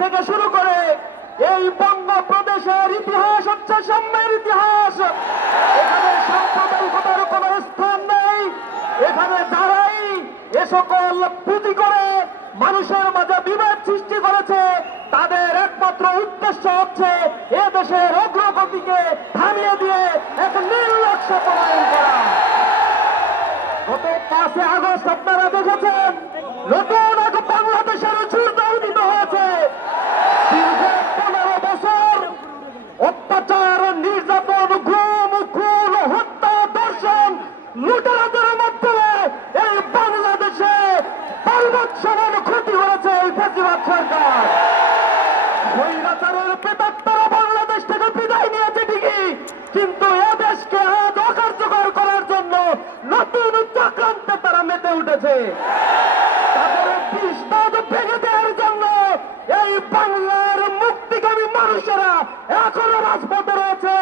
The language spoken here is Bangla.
থেকে শুরু করে এই বঙ্গপ্রদেশের ইতিহাস হচ্ছে সাম্যের ইতিহাস। এখানে সাম্প্রদায়িকতার কোন স্থান নেই। এখানে যারাই এ সকল পুঁজি করে মানুষের মাঝে বিভেদ সৃষ্টি করেছে তাদের একমাত্র উদ্দেশ্য হচ্ছে এ দেশের অগ্রগতিকে থামিয়ে দিয়ে এক নির্লক্ষ্য প্রমাণ করা। গত 5 আগস্ট আপনারা দেখেছেন নতুন এক বাংলাদেশের সূর্য উদিত হয়েছে। দীর্ঘ 15 বছর অত্যাচার, নির্যাতন, গুম, খুন, হত্যা, ধর্ষণ, লুটেরাদের মাধ্যমে এই বাংলাদেশে সমান ক্ষতি হয়েছে এই ফ্যাসিবাদ সরকার। স্বৈরাচারের প্রেতাত্মারা বাংলাদেশ থেকে বিদায় নিয়েছে ঠিকই, কিন্তু এ দেশকে আজ অকার্যকর করার জন্য নতুন চক্রান্তে তারা মেতে উঠেছে। তাদের বিষবাদ ভেঙে দেওয়ার জন্য এই বাংলার মুক্তিকামী মানুষেরা এখনো রাজপথে রয়েছে।